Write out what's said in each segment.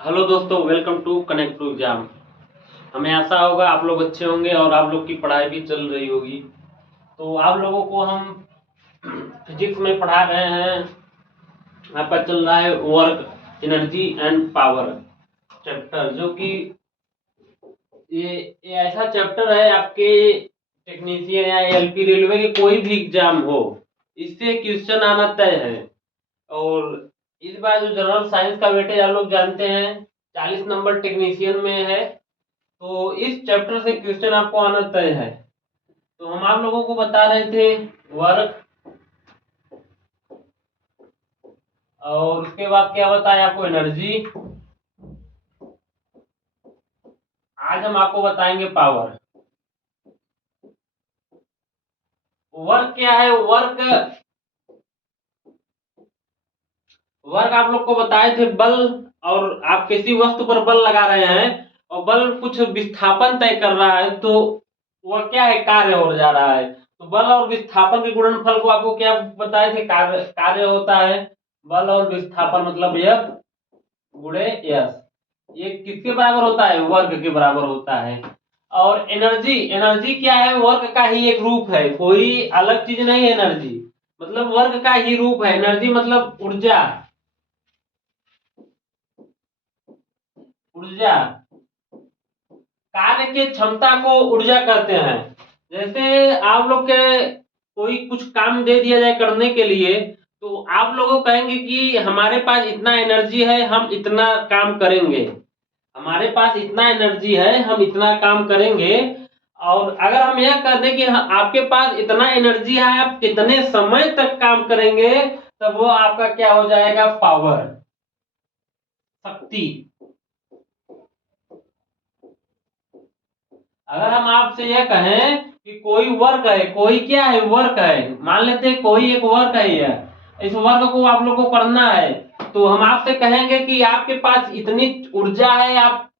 Hello दोस्तों, welcome to connect to exam. हमें आशा होगा आप लोग अच्छे होंगे और आप लोग की पढ़ाई भी चल रही होगी। तो आप लोगों को हम फिजिक्स में पढ़ा रहे हैं। आपका चल रहा है work, energy and power chapter, जो कि ये ऐसा चैप्टर है आपके टेक्नीशियन या एलपी रेलवे के कोई भी एग्जाम हो, इससे क्वेश्चन आना तय है। और इस बार जो जनरल साइंस का वेटेज आप लोग जानते हैं 40 नंबर टेक्नीशियन में है, तो इस चैप्टर से क्वेश्चन आपको आना तय है। तो हम आप लोगों को बता रहे थे वर्क, और उसके बाद क्या बताया आपको एनर्जी। आज हम आपको बताएंगे पावर। वर्क क्या है? वर्क आप लोग को बताए थे बल, और आप किसी वस्तु पर बल लगा रहे हैं और बल कुछ विस्थापन तय कर रहा है, तो वह क्या है? कार्य हो जा रहा है। तो बल और विस्थापन के गुणनफल को आपको क्या बताए थे? कार्य कार्य होता है। बल और विस्थापन मतलब F गुणे S, ये किसके बराबर होता है? वर्ग के बराबर होता है। और एनर्जी, एनर्जी क्या है? वर्ग का ही एक रूप है, कोई अलग चीज नहीं है। एनर्जी मतलब वर्ग का ही रूप है। एनर्जी मतलब ऊर्जा, ऊर्जा। कार्य की क्षमता को ऊर्जा कहते हैं। जैसे आप लोग के कोई कुछ काम दे दिया जाए करने के लिए, तो आप लोगों कहेंगे कि हमारे पास इतना एनर्जी है, हम इतना काम करेंगे। हमारे पास इतना एनर्जी है, हम इतना काम करेंगे। और अगर हम यह कर दें कि आपके पास इतना एनर्जी है, आप कितने समय तक काम करेंगे, तब वो आपका क्या हो जाएगा? पावर, शक्ति। अगर हम आपसे यह कहें कि कोई वर्क है, कोई क्या है? वर्क है, मान लेते हैं कोई एक वर्क है, यह इस वर्क को आप लोग को करना है, तो हम आपसे कहेंगे कि आपके पास इतनी ऊर्जा है, आप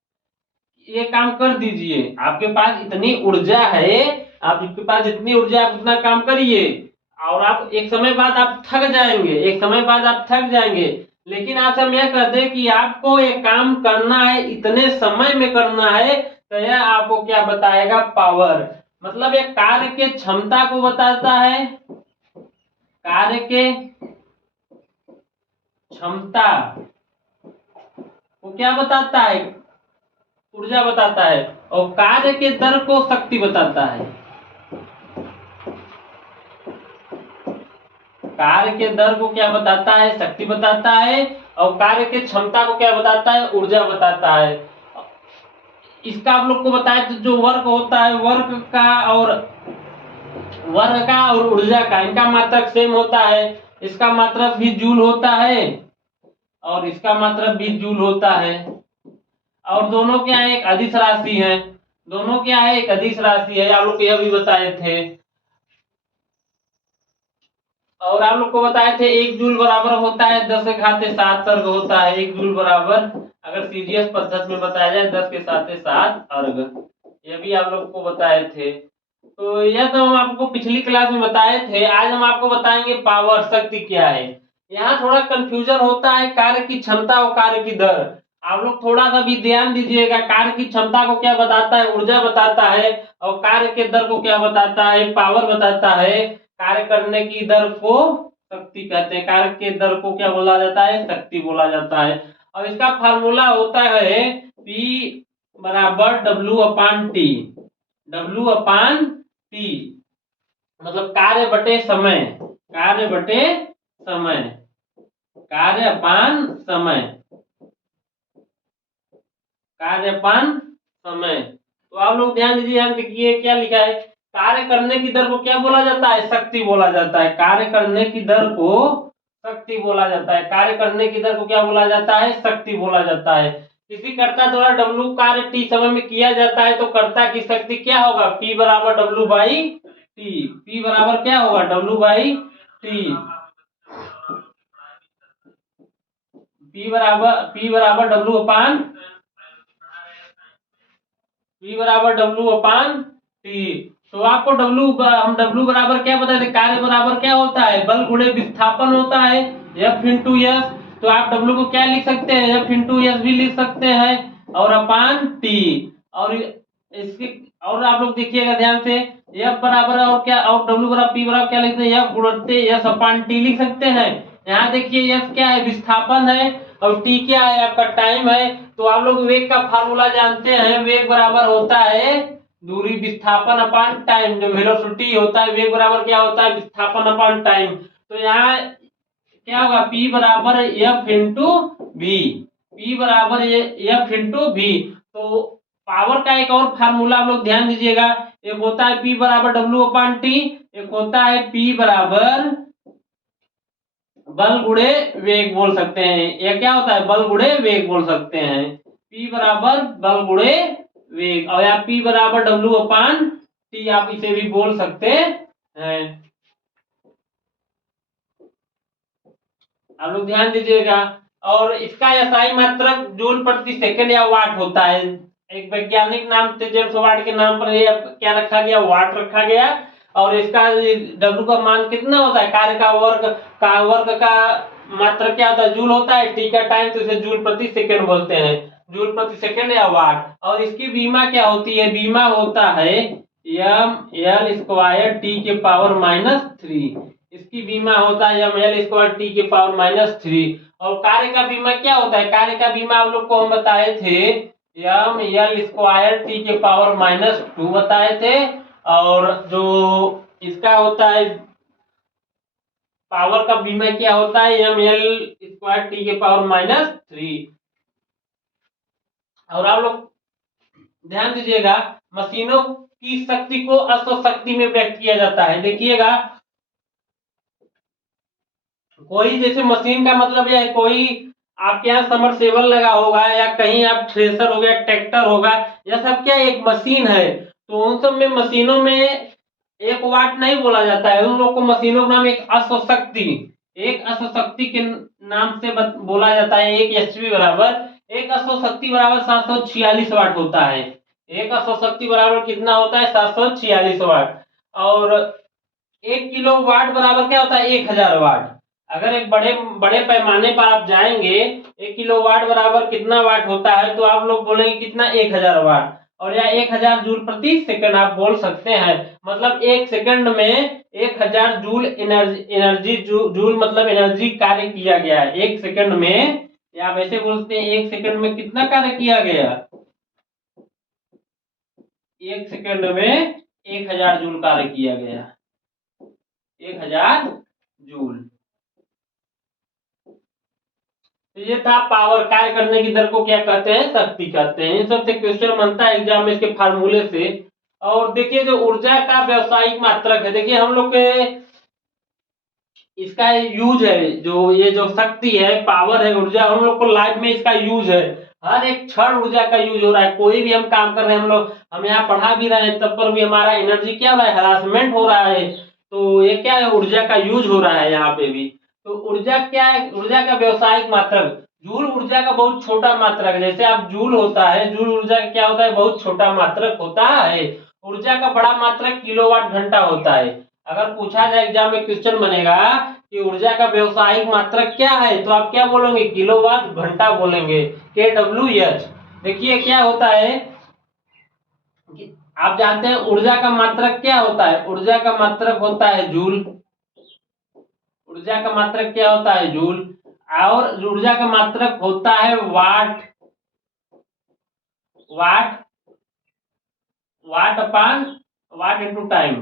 ये काम कर दीजिए। आपके पास इतनी ऊर्जा है, आपके पास इतनी ऊर्जा, आप उतना काम करिए। और आप एक समय बाद आप थक जाएंगे, एक समय बाद आप थक जाएंगे। लेकिन आपसे हम यह कहते हैं कि आपको ये काम करना है, इतने समय में करना है, तो यह आपको क्या बताएगा? पावर। मतलब एक कार्य के क्षमता को बताता है, कार्य के क्षमता को क्या बताता है? ऊर्जा बताता है। और कार्य के दर को शक्ति बताता है। कार्य के दर को क्या बताता है? शक्ति बताता है। और कार्य के क्षमता को क्या बताता है? ऊर्जा बताता है। इसका आप लोग को बताया तो जो वर्क होता है, वर्क का और ऊर्जा का, इनका मात्रक सेम होता है। इसका मात्रक भी जूल होता है और इसका मात्रक भी जूल होता है। और दोनों क्या है? एक अदिश राशि है। दोनों क्या है? एक अदिश राशि है। आप लोग यह भी बताए थे। और आप लोग को बताए थे 1 जूल बराबर होता है 10⁻7 अर्घ होता है। 1 जूल बराबर, अगर सीजीएस पद्धति में बताया जाए, 10⁻7 अर्घ। ये भी आप लोग को बताए थे। तो यह तो हम आपको पिछली क्लास में बताए थे। आज हम आपको बताएंगे पावर, शक्ति क्या है। यहाँ थोड़ा कंफ्यूजन होता है, कार्य की क्षमता और कार्य की दर। आप लोग थोड़ा सा भी ध्यान दीजिएगा। कार्य की क्षमता को क्या बताता है? ऊर्जा बताता है। और कार्य के दर को क्या बताता है? पावर बताता है। कार्य करने की दर को शक्ति कहते हैं। कार्य के दर को क्या बोला जाता है? शक्ति बोला जाता है। और इसका फार्मूला होता है P बराबर W/T। W/T मतलब कार्य बटे समय, कार्य बटे समय, कार्य अपान समय, कार्य अपान समय। तो आप लोग ध्यान दीजिए, यहाँ देखिए क्या लिखा है। कार्य करने की दर को क्या बोला जाता है? शक्ति बोला जाता है। कार्य करने की दर को शक्ति बोला जाता है। कार्य करने की दर को क्या बोला जाता है? शक्ति बोला जाता है। किसी कर्ता द्वारा W कार्य T समय में किया जाता है, तो कर्ता की शक्ति क्या होगा? P बराबर W/T। P बराबर क्या होगा? W/T। P बराबर W/T। तो आपको हम W बराबर क्या बताए थे? कार्य बराबर क्या होता है? बल गुणे विस्थापन होता है, F × S। तो आप W को क्या लिख सकते हैं, F इंटू एस भी लिख सकते हैं और अपान टी। और इसके और आप लोग देखिएगा ध्यान से, F बराबर और क्या और W बराबर P बराबर क्या लिखते हैं, F गुणित S अपान टी लिख सकते हैं। यहाँ देखिए S क्या है, विस्थापन है, और T क्या है, आपका टाइम है। तो आप लोग वेग का फार्मूला जानते हैं, वेग बराबर होता है दूरी विस्थापन अपान टाइम। जो वेलोसिटी होता है, वेग बराबर क्या होता है, विस्थापन अपान टाइम। तो यहाँ क्या होगा, P बराबर F इंटू वी, P बराबर F इंटू वी। तो पावर का एक और फार्मूला आप लोग ध्यान दीजिएगा, एक होता है P बराबर W अपान टी, एक होता है P बराबर बल गुणे वेग बोल सकते हैं। यह क्या होता है, बल गुणे वेग बोल सकते हैं। P बराबर बल गुणे वेग, और या P बराबर W अपान टी आप इसे भी बोल सकते हैं। आप लोग ध्यान दीजिएगा। और इसका एसआई मात्रक जूल प्रति सेकंड या वाट होता है। एक वैज्ञानिक नाम से जेम्स वाट के नाम पर ये क्या रखा गया, वाट रखा गया। और इसका W का मान कितना होता है, कार्य का वर्ग का मात्रक क्या होता है, जूल होता है। टी का टाइम, तो इसे जूल प्रति सेकंड बोलते हैं, जूल प्रति सेकंड या वाट। और इसकी बीमा क्या होती है, बीमा होता है एम एल स्क्वायर टी के पावर -3। इसकी बीमा होता है एम एल स्क्वायर टी के पावर -3। और कार्य का बीमा क्या होता है, कार्य का बीमा आप लोग को हम बताए थे एम एल स्क्वायर टी के पावर -2 बताए थे। और जो इसका होता है पावर का बीमा क्या होता है, एम एल स्क्वायर टी के पावर -3। और आप लोग ध्यान दीजिएगा, मशीनों की शक्ति को अश्व शक्ति में व्यक्त किया जाता है। देखिएगा, कोई जैसे मशीन का मतलब यह है, कोई आपके यहाँ समरसेबल लगा होगा, या कहीं आप थ्रेसर हो गया, ट्रैक्टर होगा, यह सब क्या एक मशीन है। तो उन सब में मशीनों में एक वाट नहीं बोला जाता है, उन लोग को मशीनों का नाम एक अश्वशक्ति, एक अश्वशक्ति के नाम से बोला जाता है। एक एचपी बराबर, एक अश्वशक्ति बराबर 746 वाट होता है। एक अश्वशक्ति बराबर कितना होता है, 746 वाट। और 1 किलो वाट बराबर क्या होता है, 1000 वाट। अगर एक बड़े बड़े पैमाने पर आप जाएंगे, 1 किलो वाट बराबर कितना वाट होता है, तो आप लोग बोलेंगे कितना, 1000 वाट। और या 1000 जूल प्रति सेकंड आप बोल सकते हैं। मतलब एक सेकंड में 1000 जूल एनर्जी जूल मतलब एनर्जी कार्य किया गया है एक सेकंड में। या आप ऐसे बोलते हैं, एक सेकंड में कितना कार्य किया गया, एक सेकंड में 1000 जूल कार्य किया गया, 1000 जूल। तो ये था पावर, कार्य करने की दर को क्या कहते हैं, शक्ति कहते हैं। इन सबसे क्वेश्चन बनता है एग्जाम में इसके फार्मूले से। और देखिए, जो ऊर्जा का व्यावसायिक मात्रक है, देखिए हम लोग के इसका यूज है, जो ये जो शक्ति है, पावर है, ऊर्जा, हम लोग को लाइफ में इसका यूज है। हर एक क्षण ऊर्जा का यूज हो रहा है। कोई भी हम काम कर रहे हैं, हम यहाँ पढ़ा भी रहे हैं, तब पर भी हमारा एनर्जी क्या हो रहा है, हरासमेंट हो रहा है। तो ये क्या है, ऊर्जा का यूज हो रहा है यहाँ पे भी। तो ऊर्जा क्या है, ऊर्जा का व्यावसायिक मात्रक, जूल ऊर्जा का बहुत छोटा मात्रक है। जैसे आप जूल होता है, जूल ऊर्जा का क्या होता है, बहुत छोटा मात्रक होता है। ऊर्जा का बड़ा मात्रक किलोवाट घंटा होता है। अगर पूछा जाए एग्जाम में क्वेश्चन बनेगा कि ऊर्जा का व्यावसायिक मात्रक क्या है, तो आप क्या बोलेंगे, किलोवाट घंटा बोलेंगे, kWh। देखिए क्या होता है, आप जानते हैं ऊर्जा का मात्रक क्या होता है, ऊर्जा का मात्रक होता है जूल। ऊर्जा का मात्रक क्या होता है, जूल। और ऊर्जा का मात्रक होता है वाट, वाट वाट अपान वाट इंटू टाइम।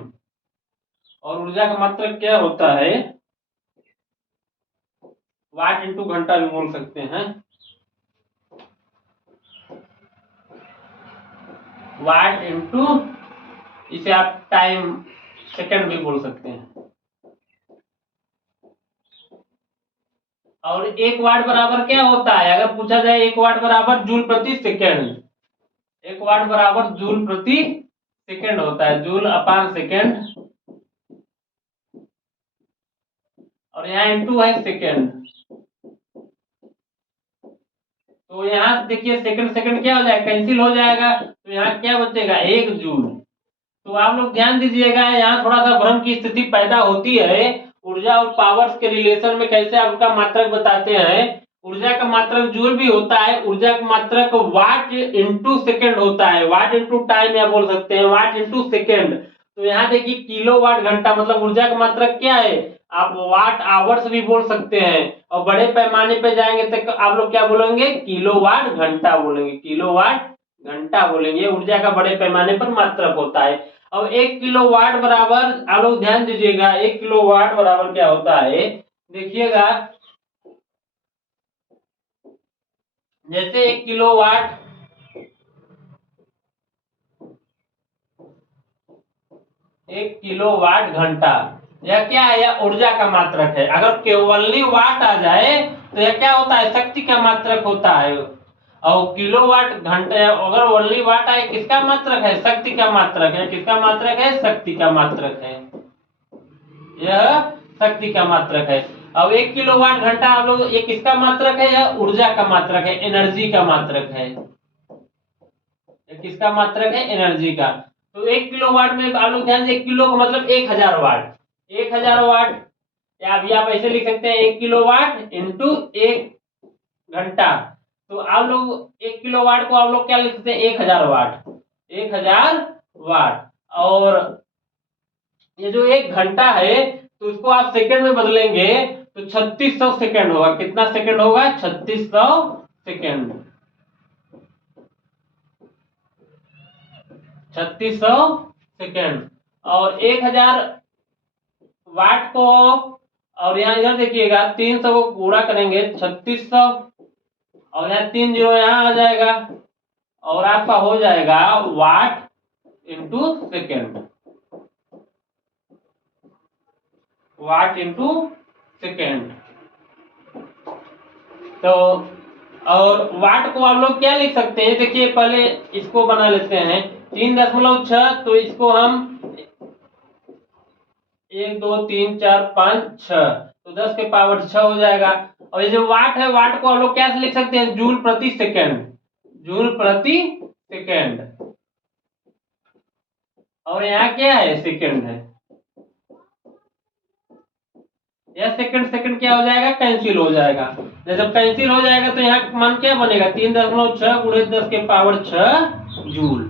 और ऊर्जा का मात्रक क्या होता है, वाट इंटू घंटा भी बोल सकते हैं, वाट इंटू, इसे आप टाइम सेकंड भी बोल सकते हैं। और 1 वाट बराबर क्या होता है, अगर पूछा जाए 1 वाट बराबर जूल प्रति सेकंड, 1 वाट बराबर जूल प्रति सेकंड होता है, जूल अपान सेकंड। और यहाँ इंटू है सेकंड। तो यहाँ देखिए सेकंड सेकंड क्या हो जाएगा, कैंसिल हो जाएगा। तो यहाँ क्या बचेगा, 1 जूल। तो आप लोग ध्यान दीजिएगा, यहाँ थोड़ा सा भ्रम की स्थिति पैदा होती है। ऊर्जा और पावर्स के रिलेशन में कैसे आपका मात्रक बताते हैं, ऊर्जा का मात्रक जूल भी होता है, ऊर्जा का मात्रक वाट इंटू सेकेंड होता है, वाट इंटू टाइम या बोल सकते हैं वाट इंटू सेकेंड। तो यहाँ देखिए किलो वाट घंटा मतलब ऊर्जा का मात्रक क्या है, आप वाट आवर्स भी बोल सकते हैं, और बड़े पैमाने पे जाएंगे तो आप लोग क्या बोलेंगे, किलो वाट घंटा बोलेंगे, किलो वाट घंटा बोलेंगे। ऊर्जा का बड़े पैमाने पर मात्रक होता है। अब 1 किलो वाट बराबर, आप लोग ध्यान दीजिएगा, 1 किलो वाट बराबर क्या होता है, देखिएगा जैसे 1 किलो वाट, 1 किलो वाट घंटा, यह क्या है, यह ऊर्जा का मात्रक है। अगर केवल वाट आ जाए तो यह क्या होता है, शक्ति का मात्रक होता है। और किलोवाट घंटे अगर ओनली वाट आए किसका मात्रक है, शक्ति का मात्रक है। किसका मात्रक है, शक्ति का मात्रक है, यह शक्ति का मात्रक है। अब 1 किलोवाट घंटा आप लोग, ये किसका मात्रक है, यह ऊर्जा का मात्रक है, एनर्जी का मात्रक है। किसका मात्रक है, एनर्जी का। तो 1 किलोवाट में आप लोग ध्यान, 1 किलो का मतलब 1000 वाट, 1000 वाट, या अभी आप ऐसे लिख सकते हैं 1 किलोवाट इंटू 1 घंटा। तो आप लोग 1 किलोवाट को आप लोग क्या लिख सकते हैं, 1000 वाट, 1000 वाट। और ये जो 1 घंटा है तो उसको आप सेकंड में बदलेंगे तो 3600 सेकंड होगा। कितना सेकंड होगा, 3600 सेकंड, 3600 सेकेंड। और 1000 वाट को, और यहाँ इधर देखिएगा 300 को पूरा करेंगे 3600, और यहाँ 3 जीरो यहाँ आ जाएगा, और आपका हो जाएगा वाट इंटू सेकेंड, वाट इंटू सेकेंड। तो और वाट को आप लोग क्या लिख सकते हैं, देखिए पहले इसको बना लेते हैं 3.6, तो इसको हम 1 2 3 4 5 6, तो 10 के पावर 6 हो जाएगा। और ये जो वाट है, वाट को हम लोग क्या लिख सकते हैं, जूल प्रति सेकेंड, जूल प्रति सेकेंड। और यहाँ क्या है, सेकेंड है, यह सेकंड सेकंड क्या हो जाएगा, कैंसिल हो जाएगा। जब कैंसिल हो जाएगा तो यहाँ मान क्या बनेगा, 3.6 गुणे 10 के पावर 6 जूल।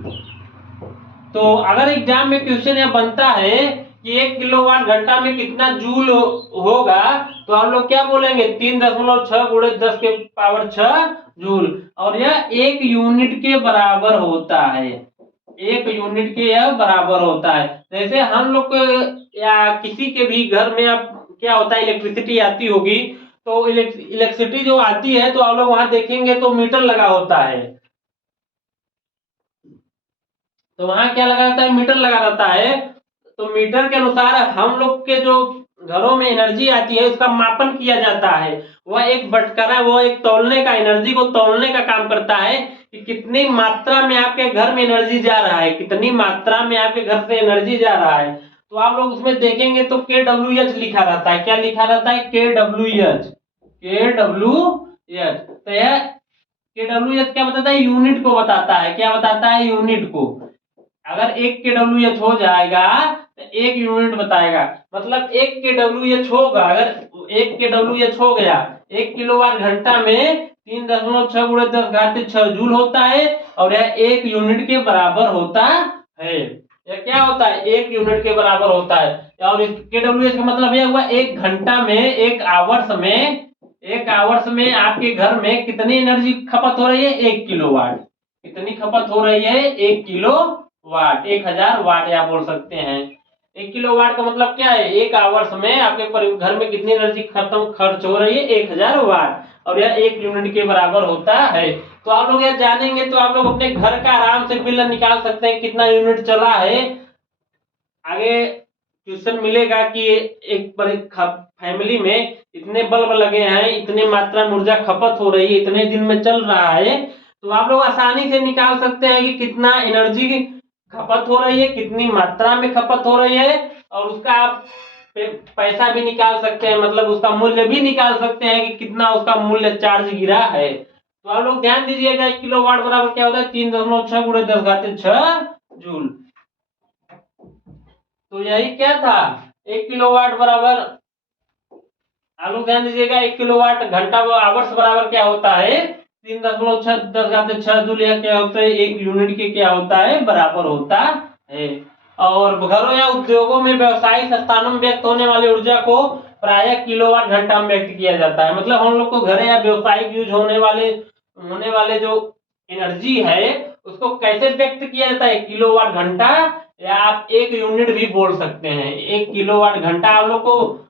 तो अगर एग्जाम में क्वेश्चन यह बनता है कि 1 किलोवाट घंटा में कितना जूल होगा, तो हम लोग क्या बोलेंगे, 3.6 गुणे 10 के पावर 6 जूल। और यह 1 यूनिट के बराबर होता है, 1 यूनिट के यह बराबर होता है। जैसे हम लोग या किसी के भी घर में आप क्या होता है, इलेक्ट्रिसिटी आती होगी, तो इलेक्ट्रिसिटी जो आती है तो आप लोग वहां देखेंगे तो मीटर लगा होता है, तो वहां क्या लगा रहता है, मीटर लगा रहता है। तो मीटर के अनुसार हम लोग के जो घरों में एनर्जी आती है उसका मापन किया जाता है। वह एक बटकरा, वो एक तौलने का, एनर्जी को तौलने का काम करता है कि कितनी मात्रा में आपके घर में एनर्जी जा रहा है, कितनी मात्रा में आपके घर से एनर्जी जा रहा है। तो आप लोग उसमें देखेंगे तो KWH लिखा रहता है, क्या लिखा रहता है, KWH, KWH। तो यह KWH क्या बताता है, यूनिट को बताता है, क्या बताता है, यूनिट को। अगर 1 KWH हो जाएगा तो 1 यूनिट बताएगा, मतलब 1 KWH होगा। अगर 1 KWH हो गया, 1 किलोवाट घंटा में 3.6 गुणे 10 घाते 6 जूल होता है, और यह 1 यूनिट के बराबर होता है। यह क्या होता है, 1 यूनिट के बराबर होता है। और KWH का मतलब यह हुआ 1 घंटा में, 1 आवर्स में आपके घर में कितनी एनर्जी खपत हो रही है, 1 किलोवाट। कितनी खपत हो रही है, 1 किलोवाट, 1000 वाट या बोल सकते हैं। 1 किलोवाट का मतलब क्या है, 1 आवर्स में आपके घर में कितनी एनर्जी खर्च हो रही है, 1000 वाट, और यह 1 यूनिट के बराबर होता है। तो आप लोग यह जानेंगे तो आप लोग अपने घर का आराम से बिल निकाल सकते हैं कितना यूनिट चला है। आगे क्वेश्चन मिलेगा कि एक फैमिली में इतने बल्ब लगे हैं, इतने मात्रा में ऊर्जा खपत हो रही है, इतने दिन में चल रहा है, तो आप लोग आसानी से निकाल सकते हैं कि कितना एनर्जी खपत हो रही है, कितनी मात्रा में खपत हो रही है, और उसका आप पैसा भी निकाल सकते हैं, मतलब उसका मूल्य भी निकाल सकते हैं कि कितना उसका मूल्य चार्ज गिरा है। तो आप लोग ध्यान दीजिएगा 1 किलोवाट बराबर क्या होता है, 3.6 गुणे 10 घाते 6 जूल। तो यही क्या था, 1 किलोवाट बराबर आप लोग ध्यान दीजिएगा 1 किलोवाट घंटा आवर्स बराबर क्या होता है 3.6 जूल, या क्या होता है 1 यूनिट के क्या होता है बराबर होता है। और घरों या उद्योगों में व्यवसायिक स्थानों में व्यक्त होने वाली ऊर्जा को प्राय किलोवाट घंटा में व्यक्त किया जाता है। मतलब हम लोग को घर या व्यवसायिक यूज होने वाले जो एनर्जी है उसको कैसे व्यक्त किया जाता है, किलोवाट घंटा, या आप 1 यूनिट भी बोल सकते हैं। 1 किलोवाट घंटा आप लोग को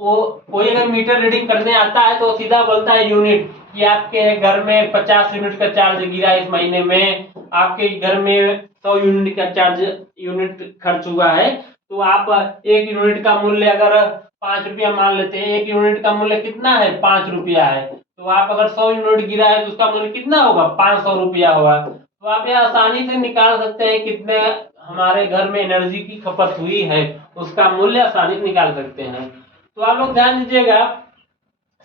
वो कोई अगर मीटर रीडिंग करने आता है तो सीधा बोलता है यूनिट, कि आपके घर में 50 यूनिट का चार्ज गिरा इस महीने में, आपके घर में 100 यूनिट का चार्ज यूनिट खर्च हुआ है, तो आप 1 यूनिट का मूल्य अगर 5 रुपया मान लेते हैं, 1 यूनिट का मूल्य कितना है 5 रुपया है, तो आप अगर 100 यूनिट गिरा है तो उसका मूल्य कितना होगा 500 रुपया होगा। तो आप ये आसानी से निकाल सकते हैं कितने हमारे घर में एनर्जी की खपत हुई है, उसका मूल्य आसानी से निकाल सकते हैं। तो आप लोग ध्यान दीजिएगा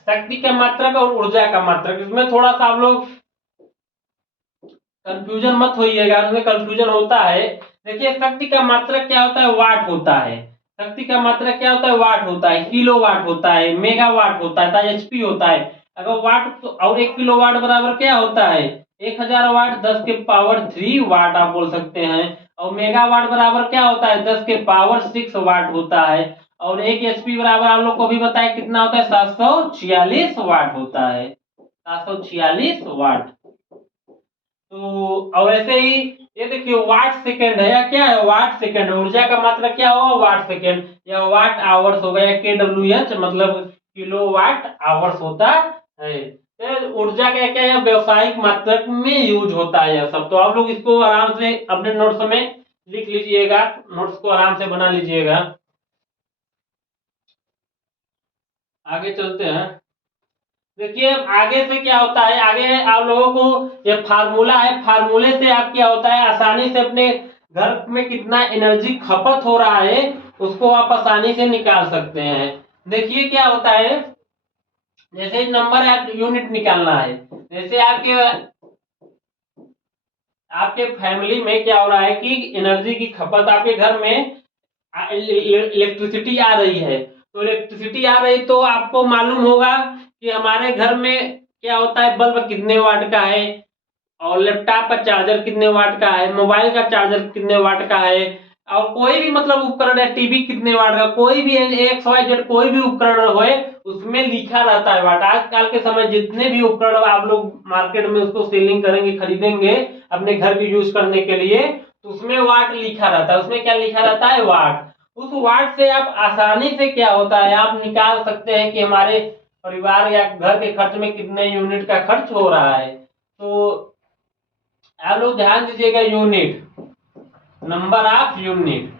शक्ति का मात्रक और ऊर्जा का मात्रक, इसमें थोड़ा सा आप लोग कंफ्यूजन मत होइएगा, इसमें कंफ्यूजन होता है। देखिए शक्ति का मात्रक क्या होता है, वाट होता है। शक्ति का मात्रक क्या होता है, वाट होता है, किलो वाट होता है, मेगावाट होता है, एचपी होता है। अगर वाट तो और 1 किलो वाट बराबर क्या होता है 1000 वाट, 10 के पावर 3 वाट आप बोल सकते हैं। और मेगावाट बराबर क्या होता है 10 के पावर 6 वाट होता है। और 1 एचपी बराबर आप लोग को भी बताया कितना होता है 746 वाट होता है, 746 वाट। तो और ऐसे ही ये देखिए वाट सेकंड है, या क्या है वाट सेकंड, ऊर्जा का मात्रा क्या होगा वाट सेकंड, या वाट आवर्स होगा, या केडब्ल्यूएच मतलब किलो वाट आवर्स होता है। तो ऊर्जा का क्या है व्यवसायिक मात्रक में यूज होता है यह सब। तो आप लोग इसको आराम से अपने नोट्स में लिख लीजिएगा, नोट्स को आराम से बना लीजिएगा। आगे चलते हैं। देखिए आगे से क्या होता है, आगे आप लोगों को ये फार्मूला है, फार्मूले से आप क्या होता है आसानी से अपने घर में कितना एनर्जी खपत हो रहा है उसको आप आसानी से निकाल सकते हैं। देखिए क्या होता है, जैसे नंबर आप यूनिट निकालना है, जैसे आपके आपके फैमिली में क्या हो रहा है कि एनर्जी की खपत आपके घर में इलेक्ट्रिसिटी आ रही है, तो इलेक्ट्रिसिटी आ रही तो आपको मालूम होगा कि हमारे घर में क्या होता है बल्ब कितने वाट का है, और लैपटॉप का चार्जर कितने वाट का है, मोबाइल का चार्जर कितने वाट का है, और कोई भी मतलब उपकरण है टीवी कितने वाट का, कोई भी एक्स वाई जेड कोई भी उपकरण हो उसमें लिखा रहता है वाट। आजकल के समय जितने भी उपकरण आप लोग मार्केट में उसको सेलिंग करेंगे खरीदेंगे अपने घर की यूज करने के लिए, तो उसमें वाट लिखा रहता है, उसमें क्या लिखा रहता है वाट। उस वाट से आप आसानी से क्या होता है आप निकाल सकते हैं कि हमारे परिवार या घर के खर्च में कितने यूनिट का खर्च हो रहा है। तो आप लोग ध्यान दीजिएगा unit, number of unit,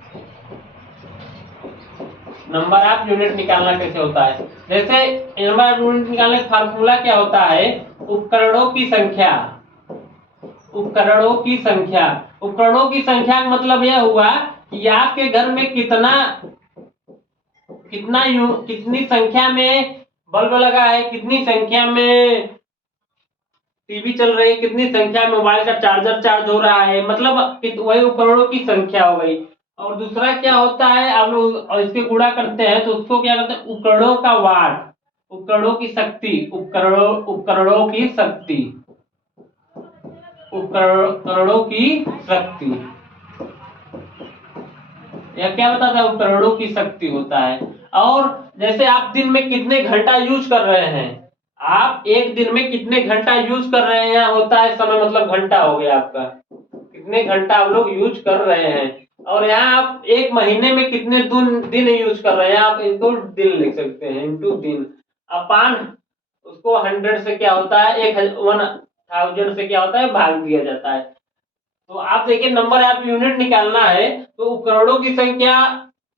number of unit निकालना कैसे होता है। जैसे नंबर ऑफ यूनिट निकालने का फार्मूला क्या होता है, उपकरणों की संख्या, उपकरणों की संख्या, उपकरणों की संख्या का मतलब यह हुआ कि आपके घर में कितनी संख्या में बल्ब लगा है, कितनी संख्या में टीवी चल रही है, कितनी संख्या में मोबाइल का चार्जर चार्ज हो रहा है, मतलब वही उपकरणों की संख्या हो गई। और दूसरा क्या होता है आप लोग इसके गुणा करते हैं तो उसको क्या करते हैं उपकरणों का वाट, उपकरणों की शक्ति, उपकरणों की शक्ति, उपकरणों की शक्ति, यह क्या बताता है उपकरणों की शक्ति होता है। और जैसे आप दिन में कितने घंटा यूज कर रहे हैं, आप एक दिन में कितने घंटा यूज कर रहे हैं यहाँ होता है समय, मतलब घंटा हो गया आपका, कितने घंटा आप लोग यूज कर रहे हैं। और यहाँ आप एक महीने में कितने दिन यूज कर रहे हैं, आप इनको दिन लिख सकते हैं, इंटू दिन अपान उसको 100 से क्या होता है 1000 से क्या होता है भाग दिया जाता है। तो आप देखिए नंबर ऑफ यूनिट निकालना है तो उपकरणों की संख्या,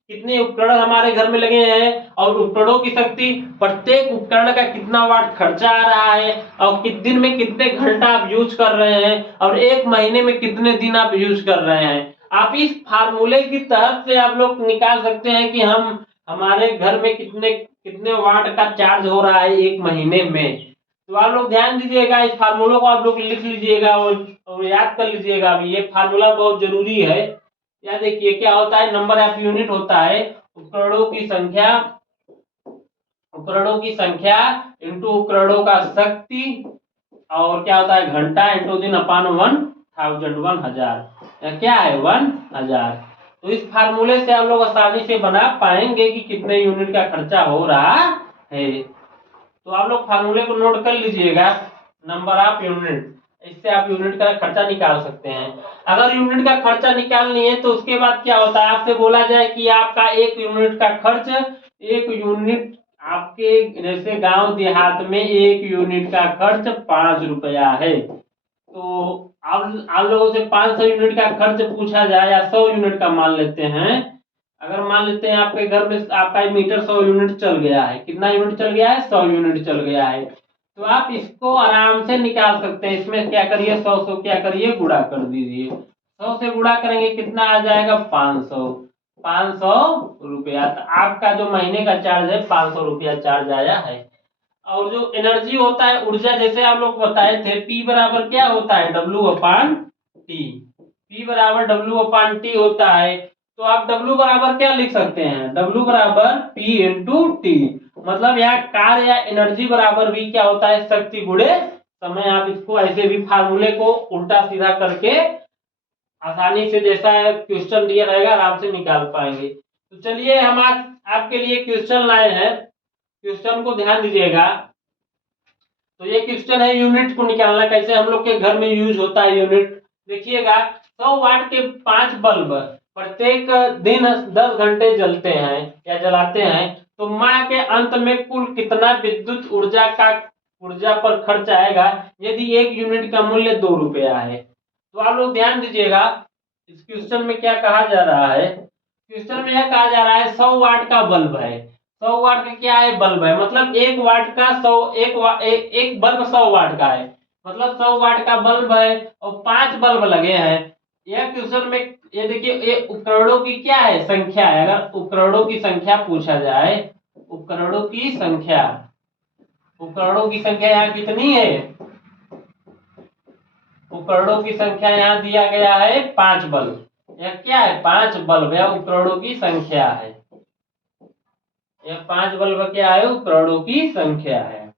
कितने उपकरण हमारे घर में लगे हैं, और उपकरणों की शक्ति, प्रत्येक उपकरण का कितना वाट खर्चा आ रहा है, और किस दिन में कितने घंटा आप यूज कर रहे हैं, और एक महीने में कितने दिन आप यूज कर रहे हैं। आप इस फार्मूले की तहत से आप लोग निकाल सकते हैं कि हम हमारे घर में कितने कितने वाट का चार्ज हो रहा है एक महीने में। तो आप लोग ध्यान दीजिएगा, इस फार्मूला को आप लोग लिख लीजिएगा और याद कर लीजिएगा। अभी ये फार्मूला बहुत जरूरी है। या देखिए क्या होता है नंबर ऑफ यूनिट होता है उपकरणों की संख्या, उपकरणों की संख्या इंटू उपकरणों का शक्ति, और क्या होता है घंटा इंटू दिन अपान 1000, 1000 या क्या है 1000। तो इस फार्मूले से आप लोग आसानी से बना पाएंगे कि कितने यूनिट का खर्चा हो रहा है। तो आप लोग फार्मूले को नोट कर लीजिएगा, नंबर ऑफ यूनिट, इससे आप यूनिट का खर्चा निकाल सकते हैं। अगर यूनिट का खर्चा निकालनी है तो उसके बाद क्या होता है, आपसे बोला जाए कि आपका 1 यूनिट का खर्च, 1 यूनिट आपके जैसे गांव देहात में 1 यूनिट का खर्च 5 रुपया है, तो आप लोगों से 500 यूनिट का खर्च पूछा जाए या 100 यूनिट का मान लेते हैं, अगर मान लेते हैं आपके घर में आपका मीटर 100 यूनिट चल गया है, कितना यूनिट चल गया है 100 यूनिट चल गया है, तो आप इसको आराम से निकाल सकते हैं। इसमें क्या करिए 100 से क्या करिए गुणा कर दीजिए, 100 से गुणा करेंगे कितना आ जाएगा 500 रुपया। तो आपका जो महीने का चार्ज है 500 रुपया चार्ज आया है। और जो एनर्जी होता है ऊर्जा, जैसे आप लोग बताए थे P बराबर क्या होता है W/T, P बराबर W/T होता है। तो आप W बराबर क्या लिख सकते हैं, W बराबर P इंटू T, मतलब यहाँ कार्य या एनर्जी बराबर भी क्या होता है शक्ति गुणे समय। आप इसको ऐसे भी फार्मूले को उल्टा सीधा करके आसानी से जैसा क्वेश्चन दिया रहेगा आराम से निकाल पाएंगे। तो चलिए हम आज आपके लिए क्वेश्चन लाए हैं, क्वेश्चन को ध्यान दीजिएगा। तो ये क्वेश्चन है यूनिट को निकालना, कैसे हम लोग के घर में यूज होता है यूनिट। देखिएगा 100 वाट के 5 बल्ब प्रत्येक दिन 10 घंटे जलते हैं या जलाते हैं, तो माह के अंत में कुल कितना विद्युत ऊर्जा पर खर्च आएगा यदि 1 यूनिट का मूल्य 2 रुपया है। तो आप लोग ध्यान दीजिएगा, इस क्वेश्चन में क्या कहा जा रहा है, क्वेश्चन में यह कहा जा रहा है 100 वाट का बल्ब है, 100 वाट का क्या है बल्ब है, मतलब 1 वाट का 100 एक बल्ब 100 वाट का है, मतलब 100 वाट का बल्ब है और 5 बल्ब लगे हैं। यह क्वेश्चन में ये देखिए ये उपकरणों की क्या है संख्या है, अगर उपकरणों की संख्या पूछा जाए, उपकरणों की संख्या, उपकरणों की संख्या यहाँ कितनी है, उपकरणों की संख्या यहाँ दिया गया है 5 बल्ब, यह क्या है 5 बल्ब या उपकरणों की संख्या है, यह 5 बल्ब क्या है उपकरणों की संख्या है।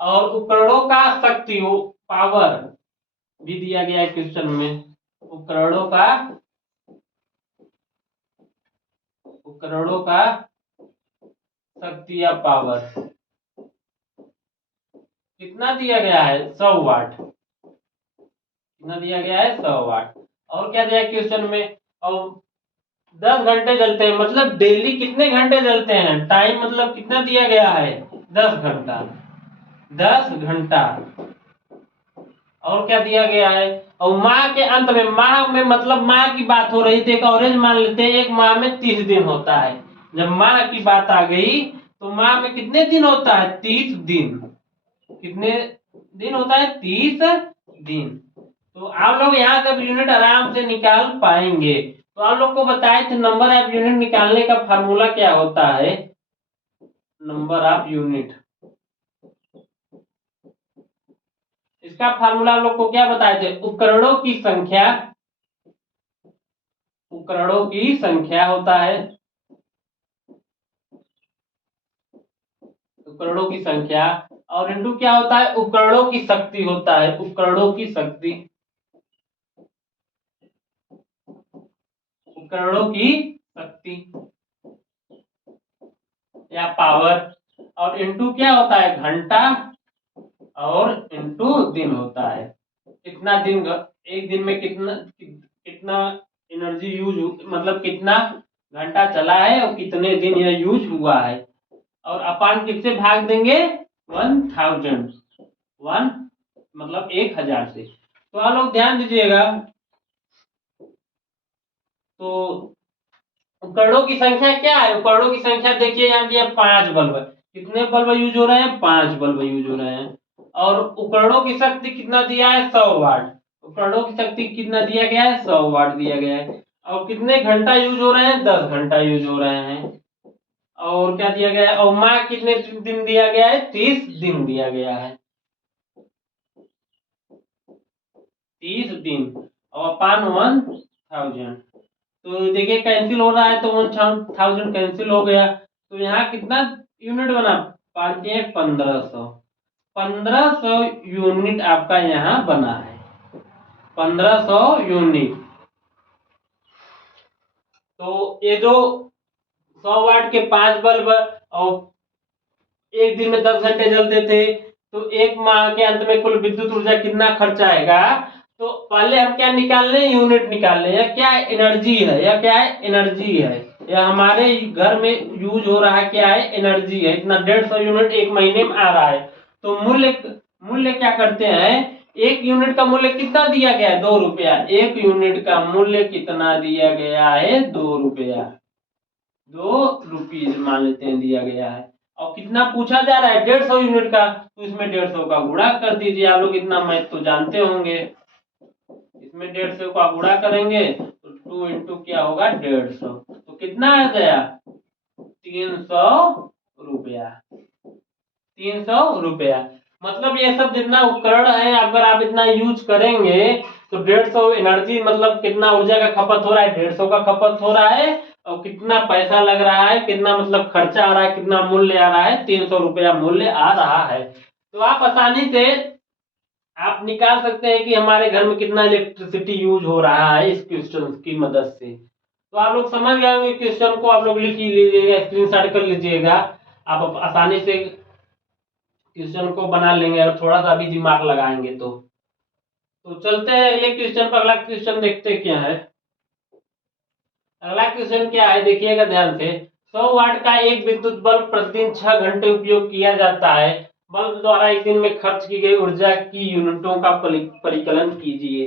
और उपकरणों का शक्ति पावर भी दिया गया है क्वेश्चन में, उपकरणों का शक्ति या पावर कितना दिया गया है 100 वाट, कितना दिया गया है 100 वाट। और क्या दिया क्वेश्चन में, और 10 घंटे जलते हैं, मतलब डेली कितने घंटे जलते हैं, टाइम मतलब कितना दिया गया है 10 घंटा, 10 घंटा। और क्या दिया गया है, और माह के अंत में, माह में मतलब माह की बात हो रही थी, एक एवरेज मान लेते हैं, एक माह में 30 दिन होता है, जब माह की बात आ गई तो माह में कितने दिन होता है 30 दिन, कितने दिन होता है 30 दिन। तो आप लोग यहाँ से यूनिट आराम से निकाल पाएंगे। तो आप लोग को बताए थे नंबर ऑफ यूनिट निकालने का फार्मूला क्या होता है, नंबर ऑफ यूनिट, इसका फार्मूला आप लोग को क्या बताए थे, उपकरणों की संख्या, उपकरणों की संख्या होता है, उपकरणों की संख्या, और इंटू क्या होता है उपकरणों की शक्ति होता है, उपकरणों की शक्ति, उपकरणों की शक्ति या पावर, और इंटू क्या होता है घंटा, और इंटू दिन होता है, कितना दिन, एक दिन में कितना कितना एनर्जी यूज, मतलब कितना घंटा चला है और कितने दिन यह यूज हुआ है, और अपान किससे भाग देंगे 1000, 1 मतलब 1000 से। तो आप लोग ध्यान दीजिएगा, तो उपकरणों की संख्या क्या है, उपकरणों की संख्या देखिए यहाँ दिया 5 बल्ब, कितने बल्ब यूज हो रहे हैं 5 बल्ब यूज हो रहे हैं, और उपकरणों की शक्ति कितना दिया है 100 वाट, उपकरणों की शक्ति कितना दिया गया है 100 वाट दिया गया है, और कितने घंटा यूज हो रहे हैं 10 घंटा यूज हो रहे हैं, और क्या दिया गया है, और माह कितने दिन दिया गया है 30 दिन दिया गया है, 30 दिन, और अपान 1000। तो देखिए कैंसिल हो रहा है तो 1000 कैंसिल हो गया, तो यहाँ कितना यूनिट बना, 1500, 1500 यूनिट आपका यहाँ बना है, 1500 यूनिट। तो ये जो 100 वाट के 5 बल्ब और एक दिन में 10 घंटे जलते थे, तो एक माह के अंत में कुल विद्युत ऊर्जा कितना खर्च आएगा। तो पहले हम क्या निकाल लें, यूनिट निकाल लें, या क्या एनर्जी है, या क्या है एनर्जी है, या हमारे घर में यूज हो रहा है क्या है एनर्जी है, इतना 150 यूनिट एक महीने में आ रहा है। तो मूल्य मूल्य क्या करते हैं, एक यूनिट का मूल्य कितना दिया गया है, 2 रुपया, एक यूनिट का मूल्य कितना दिया गया है, 2 रुपया, 2 रुपीज मान लेते हैं दिया गया है। और कितना पूछा जा रहा है, 150 यूनिट का, तो इसमें 150 का गुणा कर दीजिए। आप लोग इतना मैथ तो जानते होंगे, इसमें 150 का गुणा करेंगे तो 2 इंटू क्या होगा 150, तो कितना आ गया 300 रुपया, 300 रुपया। मतलब ये सब जितना उपकरण है अगर आप इतना यूज करेंगे तो 150 एनर्जी, मतलब कितना ऊर्जा का खपत हो रहा है, 150 का खपत हो रहा है, और कितना पैसा लग रहा है, कितना मतलब खर्चा आ रहा है, कितना मूल्य आ रहा है, 300 रुपया मूल्य आ रहा है। तो आप आसानी से आप निकाल सकते हैं कि हमारे घर में कितना इलेक्ट्रिसिटी यूज हो रहा है इस क्वेश्चन की मदद से। तो आप लोग समझ गए होंगे, क्वेश्चन को आप लोग लिख ही लीजिएगा, स्क्रीनशॉट कर लीजिएगा, आप आसानी से क्वेश्चन को बना लेंगे अगर थोड़ा सा भी दिमाग लगाएंगे तो चलते हैं अगले क्वेश्चन पर। अगला क्वेश्चन देखते क्या है। अगला क्वेश्चन क्या है देखिएगा ध्यान से, 100 वाट का एक विद्युत बल्ब प्रतिदिन 6 घंटे उपयोग किया जाता है, बल्ब द्वारा एक दिन में खर्च की गई ऊर्जा की यूनिटों का परिकलन कीजिए।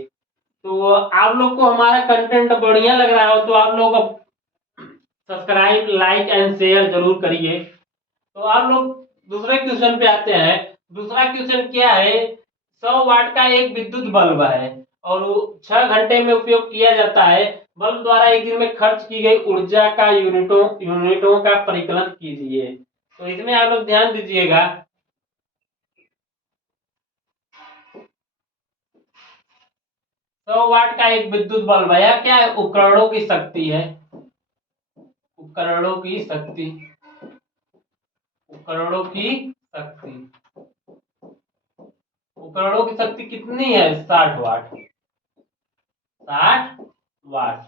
तो आप लोग को हमारा कंटेंट बढ़िया लग रहा हो तो आप लोग सब्सक्राइब लाइक एंड शेयर जरूर करिए। तो आप लोग दूसरे क्वेश्चन पे आते हैं। दूसरा क्वेश्चन क्या है, 100 वाट का एक विद्युत बल्ब है और 6 घंटे में उपयोग किया जाता है, बल्ब द्वारा एक दिन में खर्च की गई ऊर्जा का यूनिटों का परिकलन कीजिए। तो इसमें आप लोग ध्यान दीजिएगा, 100 वाट का एक विद्युत बल्ब है, क्या है उपकरणों की शक्ति है, उपकरणों की शक्ति, उपकरणों की शक्ति, उपकरणों की शक्ति कितनी है 60 वाट, 60 वाट,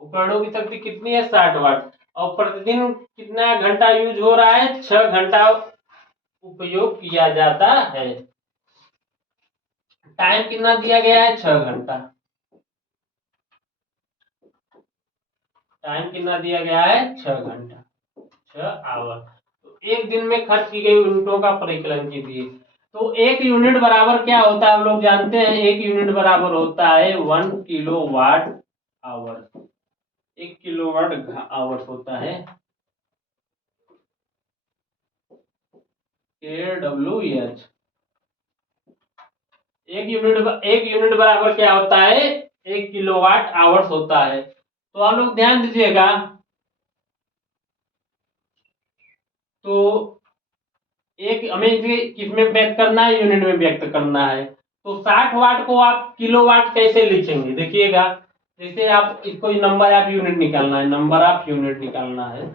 उपकरणों की शक्ति कितनी है 60 वाट। और प्रतिदिन कितना घंटा यूज हो रहा है, 6 घंटा उपयोग किया जाता है। टाइम कितना दिया गया है 6 घंटा, टाइम कितना दिया गया है 6 घंटा, 6 आवर। तो एक दिन में खर्च की गई यूनिटों का परिकलन कीजिए। तो एक यूनिट बराबर क्या होता है आप लोग जानते हैं, एक यूनिट बराबर होता है 1 किलोवाट आवर, 1 किलोवाट आवर्स होता है, kWh। एक यूनिट बराबर क्या होता है 1 किलोवाट आवर्स होता है। तो आप लोग ध्यान दीजिएगा, तो एक हमें इसे किसमें व्यक्त करना है, यूनिट में व्यक्त करना है। तो 60 वाट को आप किलोवाट कैसे लिखेंगे देखिएगा, जैसे आप इसको नंबर ऑफ यूनिट निकालना है, नंबर ऑफ यूनिट निकालना है।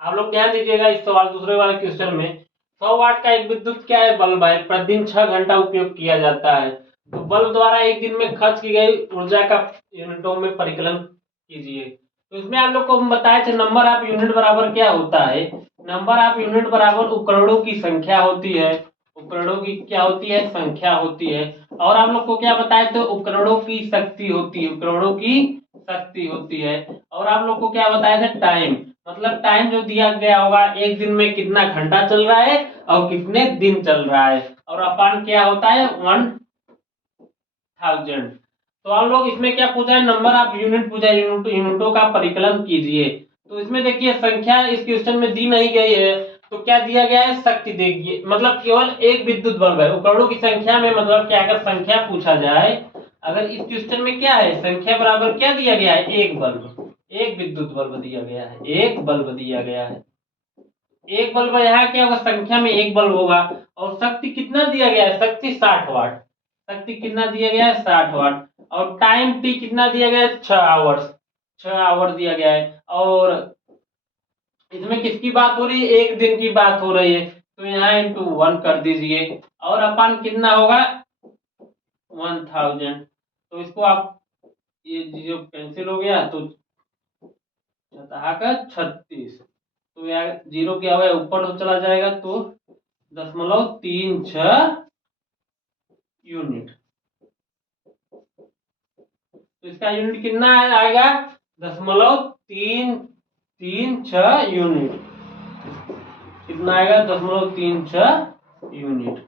आप लोग ध्यान दीजिएगा इस सवाल दूसरे वाले क्वेश्चन में, 100 वाट का एक विद्युत क्या है बल्ब है, प्रतिदिन 6 घंटा उपयोग किया जाता है, तो बल्ब द्वारा एक दिन में खर्च की गई ऊर्जा का यूनिटों में परिकलन कीजिए। तो इसमें आप लोग को हम बताए थे नंबर ऑफ यूनिट बराबर क्या होता है, नंबर ऑफ यूनिट बराबर उपकरणों की संख्या होती है, उपकरणों की क्या होती है संख्या होती है। और आप लोग को क्या बताए थे, उपकरणों की शक्ति होती है, उपकरणों की शक्ति होती है। और आप लोग को क्या बताया था टाइम, मतलब टाइम जो दिया गया होगा एक दिन में कितना घंटा चल रहा है और कितने दिन चल रहा है, और अपान क्या होता है 1000। तो आप लोग इसमें क्या पूछा है, नंबर ऑफ यूनिट पूछा है, यूनिटों का परिकलन कीजिए। तो इसमें देखिए संख्या इस क्वेश्चन में दी नहीं गई है, तो क्या दिया गया है शक्ति देखिए, मतलब केवल एक विद्युत बल्ब है, उपकरणों की संख्या में मतलब क्या अगर संख्या पूछा जाए, अगर इस क्वेश्चन में क्या है संख्या बराबर क्या दिया गया है, एक बल्ब, एक विद्युत बल्ब दिया गया है, एक बल्ब दिया गया है, एक बल्ब यहाँ क्या होगा संख्या में एक बल्ब होगा, और शक्ति कितना दिया गया है शक्ति 60 वाट, शक्ति कितना दिया गया है 60 वाट, और टाइम टी कितना दिया गया है 6 आवर्स, 6 आवर दिया गया है। और इसमें किसकी बात हो रही है, एक दिन की बात हो रही है, तो यहाँ इंटू 1 कर दीजिए, और अपन कितना होगा 1000। तो इसको आप ये जो कैंसिल हो गया तो 36, तो यार जीरो क्या हुआ ऊपर तो चला जाएगा, तो 0.36 यूनिट। तो इसका यूनिट कितना आएगा 0.336 यूनिट, कितना आएगा 0.36 यूनिट।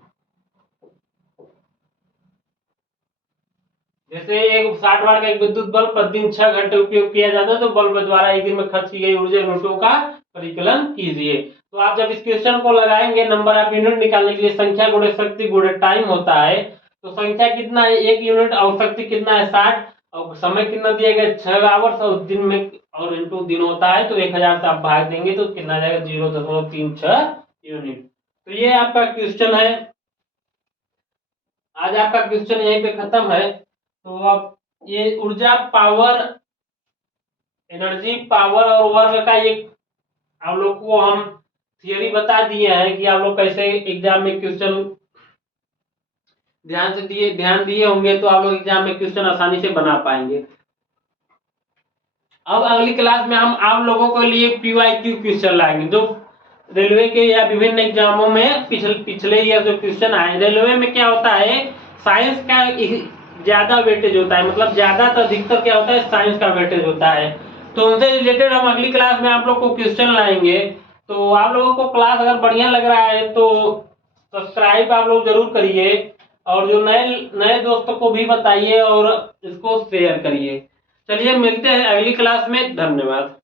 जैसे एक 60 वाट का एक विद्युत बल्ब प्रतिदिन 6 घंटे उपयोग किया जाता है, तो बल्ब द्वारा एक दिन में खर्च की गई ऊर्जा यूनिटों का परिकलन कीजिए। तो आप जब इस क्वेश्चन को लगाएंगे, नंबर ऑफ यूनिट निकालने के लिए संख्या गुणे शक्ति गुणे टाइम होता है, तो संख्या कितना है 1 यूनिट और शक्ति कितना है 60, और समय कितना दिया गया 6 आवर्स, और दिन में और इंटू दिन होता है, तो 1000 से आप भाग देंगे तो कितना जाएगा 0.36 यूनिट। तो ये आपका क्वेश्चन है, आज आपका क्वेश्चन यहीं पे खत्म है। तो अब ये ऊर्जा पावर, एनर्जी पावर और वर्क का एक आप लोग को हम थियरी बता दिए हैं कि आप लोग कैसे एग्जाम में क्वेश्चन ध्यान दिए होंगे, तो आप लोग एग्जाम में क्वेश्चन आसानी से बना पाएंगे। अब अगली क्लास में हम आप लोगों के लिए PYQ क्वेश्चन लाएंगे, जो रेलवे के या विभिन्न एग्जामों में पिछले ईयर जो क्वेश्चन आए। रेलवे में क्या होता है, साइंस का ज्यादा वेटेज होता है, मतलब ज्यादातर अधिकतर क्या होता है साइंस का वेटेज होता है। तो उनसे रिलेटेड हम अगली क्लास में आप लोग को क्वेश्चन लाएंगे। तो आप लोगों को क्लास अगर बढ़िया लग रहा है तो सब्सक्राइब आप लोग जरूर करिए, और जो नए दोस्तों को भी बताइए और इसको शेयर करिए। चलिए मिलते हैं अगली क्लास में, धन्यवाद।